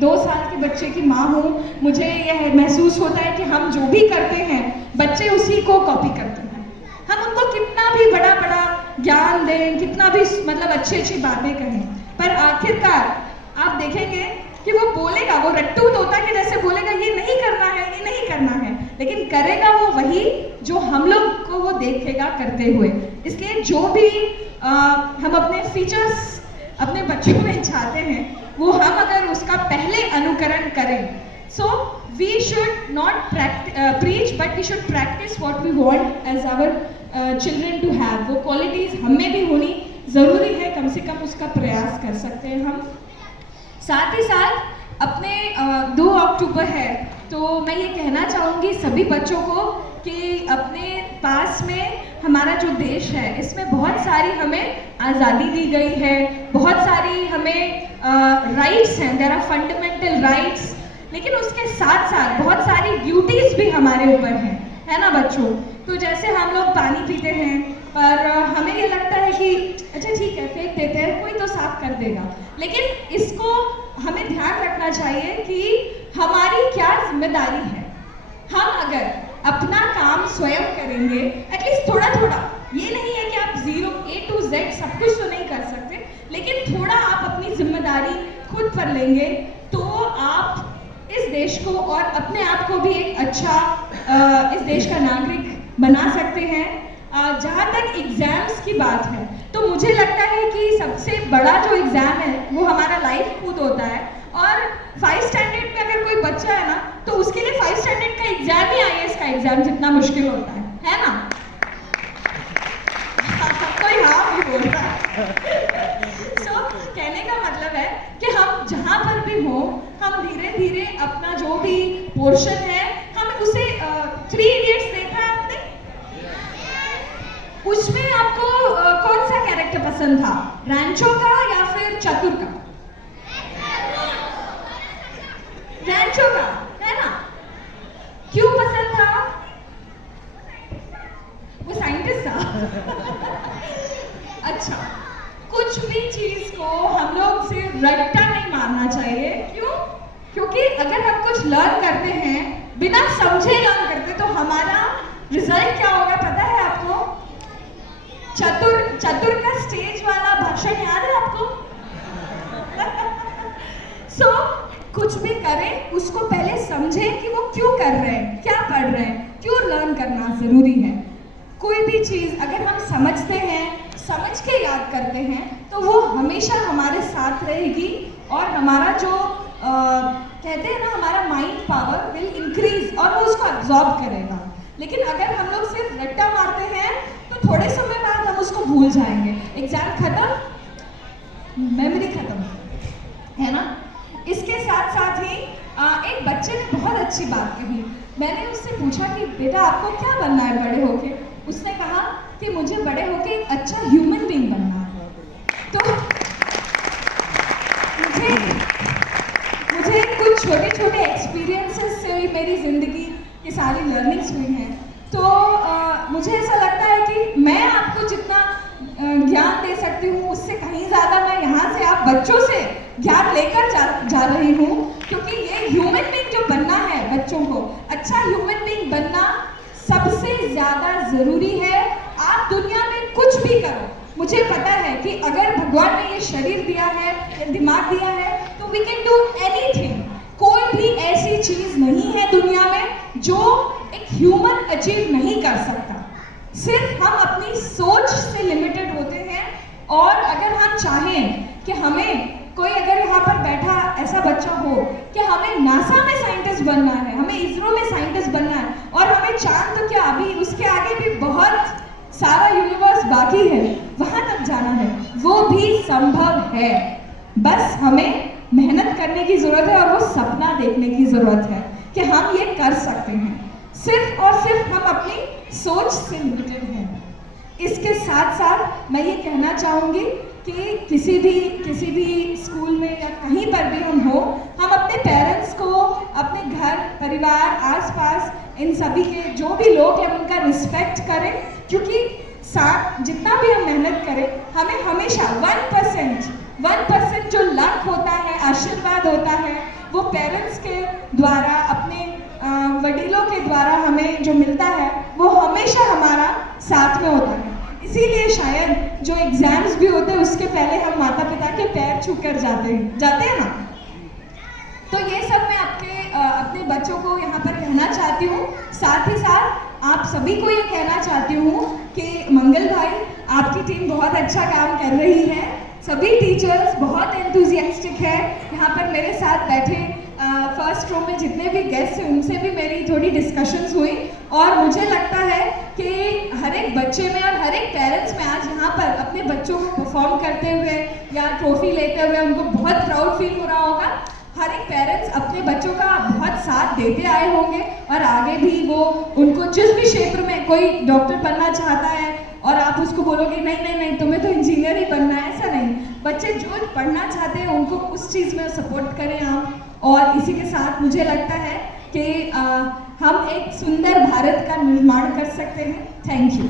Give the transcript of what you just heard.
2 साल के बच्चे की माँ हूँ, मुझे यह महसूस होता है कि हम जो भी करते हैं बच्चे उसी को कॉपी करते हैं। हम उनको कितना भी बड़ा बड़ा ज्ञान दें, कितना भी मतलब अच्छी अच्छी बातें कहें, पर आखिरकार आप देखेंगे कि वो बोलेगा, वो रट्टू तोता के जैसे बोलेगा ये नहीं करना है, ये नहीं करना है, लेकिन करेगा वो वही जो हम लोग को वो देखेगा करते हुए। इसलिए जो भी हम अपने फीचर्स अपने बच्चों में चाहते हैं वो हम अगर उसका पहले अनुकरण करें, so we should not preach but we should practice what we want as our children to have। वो क्वालिटीज हम में भी होनी ज़रूरी है, कम से कम उसका प्रयास कर सकते हैं हम। साथ ही साथ अपने 2 अक्टूबर है तो मैं ये कहना चाहूँगी सभी बच्चों को कि अपने पास में हमारा जो देश है इसमें बहुत सारी हमें आज़ादी दी गई है, बहुत सारी हमें राइट्स हैं, देयर आर फंडामेंटल राइट्स, लेकिन उसके साथ साथ बहुत सारी ड्यूटीज़ भी हमारे ऊपर हैं, है ना बच्चों। तो जैसे हम लोग पानी पीते हैं पर हमें ये लगता है कि अच्छा ठीक है फेंक देते हैं, कोई तो साफ कर देगा, लेकिन इसको हमें ध्यान रखना चाहिए कि हमारी क्या जिम्मेदारी है। हम अगर अपना काम स्वयं करेंगे एटलीस्ट थोड़ा थोड़ा, ये नहीं है कि आप 0 A to Z सब कुछ तो नहीं कर सकते, लेकिन थोड़ा आप अपनी जिम्मेदारी खुद पर लेंगे तो आप इस देश को और अपने आप को भी एक अच्छा इस देश का नागरिक बना सकते हैं। जहाँ तक एग्ज़ाम्स की बात है तो मुझे लगता है कि सबसे बड़ा जो एग्ज़ाम है वो हमारा लाइफ खुद होता है, और 5 स्टैंडर्ड में अगर कोई बच्चा है ना तो उसके लिए 5 स्टैंडर्ड का एग्ज़ाम ही IAS का एग्ज़ाम जितना मुश्किल होता है ना। कोई हाँ भी बोल रहा है। So, कहने का मतलब है कि हम जहाँ पर भी हो हम धीरे धीरे अपना जो भी पोर्शन है हम उसे 3 इडियट्स देखा है आपने, उसमें आपको कौन सा कैरेक्टर पसंद था, रैंचो का या फिर चतुर का? रैंचो का, है ना? क्यों पसंद था? वो साइंटिस्ट था। अच्छा, कुछ भी चीज को हम लोग सिर्फ रट्टा नहीं मारना चाहिए। क्यों? क्योंकि अगर हम कुछ लर्न करते हैं बिना समझे लर्न करते तो हमारा रिजल्ट क्या होगा पता है आपको? चतुर का स्टेज वाला भाषण याद है आपको? So, कुछ भी करें उसको पहले समझें कि वो क्यों कर रहे हैं, क्या पढ़ रहे हैं, क्यों लर्न करना जरूरी है। कोई भी चीज़ अगर हम समझते हैं, समझ के याद करते हैं तो वो हमेशा हमारे साथ रहेगी और हमारा जो कहते हैं ना हमारा माइंड पावर विल इंक्रीज और वो उसको एब्जॉर्ब करेगा। लेकिन अगर हम लोग सिर्फ रट्टा मारते हैं तो थोड़े समय बाद हम उसको भूल जाएंगे, एग्जाम खत्म, मेमोरी खत्म, है ना। इसके साथ साथ ही एक बच्चे ने बहुत अच्छी बात कही। मैंने उससे पूछा कि बेटा आपको क्या बनना है बड़े होके? उसने कहा कि मुझे बड़े होके एक अच्छा ह्यूमन बीइंग बनना है। तो मुझे कुछ छोटे छोटे एक्सपीरियंसेस से मेरी ज़िंदगी की सारी लर्निंग्स हुई हैं। तो मुझे ऐसा लगता है कि मैं आपको जितना ज्ञान दे सकती हूँ उससे कहीं ज़्यादा मैं यहाँ से आप बच्चों से ज्ञान लेकर जा रही हूँ, क्योंकि ये ह्यूमन बीइंग जो बनना है बच्चों को, अच्छा ह्यूमन बीइंग बनना सबसे ज़्यादा ज़रूरी है। आप दुनिया में कुछ भी करो, मुझे पता है कि अगर भगवान ने ये शरीर दिया है, ये दिमाग दिया है तो वी कैन डू एनीथिंग। कोई भी ऐसी चीज़ नहीं है दुनिया में जो एक ह्यूमन अचीव नहीं कर सकता। सिर्फ हम अपनी सोच से लिमिटेड होते हैं, और अगर हम चाहें कि हमें कोई अगर यहाँ पर बैठा ऐसा बच्चा हो कि हमें नासा में साइंटिस्ट बनना है, हमें इसरो में साइंटिस्ट बनना है, और हमें चांद तो क्या अभी उसके आगे भी बहुत सारा यूनिवर्स बाकी है, वहाँ तक जाना है, वो भी संभव है। बस हमें मेहनत करने की ज़रूरत है और वो सपना देखने की ज़रूरत है कि हम ये कर सकते हैं। सिर्फ और सिर्फ हम अपनी सोच से लिमिटेड हैं। इसके साथ साथ मैं ये कहना चाहूँगी कि किसी भी स्कूल में या कहीं पर भी हम हो, हम अपने पेरेंट्स को, अपने घर परिवार आसपास इन सभी के जो भी लोग हैं उनका रिस्पेक्ट करें, क्योंकि साथ जितना भी हम मेहनत करें हमें हमेशा 1% जो लक होता है, आशीर्वाद होता है, वो पेरेंट्स के द्वारा, अपने वडीलों के द्वारा हमें जो मिलता है वो हमेशा हमारा साथ में होता है। इसीलिए शायद जो एग्जाम्स भी होते हैं उसके पहले हम माता पिता के पैर छू कर जाते हैं ना। तो ये सब मैं अपने बच्चों को यहाँ पर कहना चाहती हूँ। साथ ही साथ आप सभी को ये कहना चाहती हूँ कि मंगल भाई, आपकी टीम बहुत अच्छा काम कर रही है। सभी टीचर्स बहुत एंथुजियास्टिक है। यहाँ पर मेरे साथ बैठे फर्स्ट रो में जितने भी गेस्ट हैं उनसे भी मेरी थोड़ी डिस्कशंस हुई और मुझे लगता है कि हर एक बच्चे में और हर एक पेरेंट्स में आज यहाँ पर अपने बच्चों को परफॉर्म करते हुए या ट्रॉफी लेते हुए उनको बहुत प्राउड फील हो रहा होगा। हर एक पेरेंट्स अपने बच्चों का बहुत साथ देते आए होंगे और आगे भी वो उनको जिस भी क्षेत्र में कोई डॉक्टर बनना चाहता है और आप उसको बोलोगे नहीं नहीं नहीं तुम्हें तो इंजीनियर ही बनना है, ऐसा नहीं। बच्चे जो पढ़ना चाहते हैं उनको उस चीज़ में सपोर्ट करें आप। और इसी के साथ मुझे लगता है कि हम एक सुंदर भारत का निर्माण कर सकते हैं। Thank you.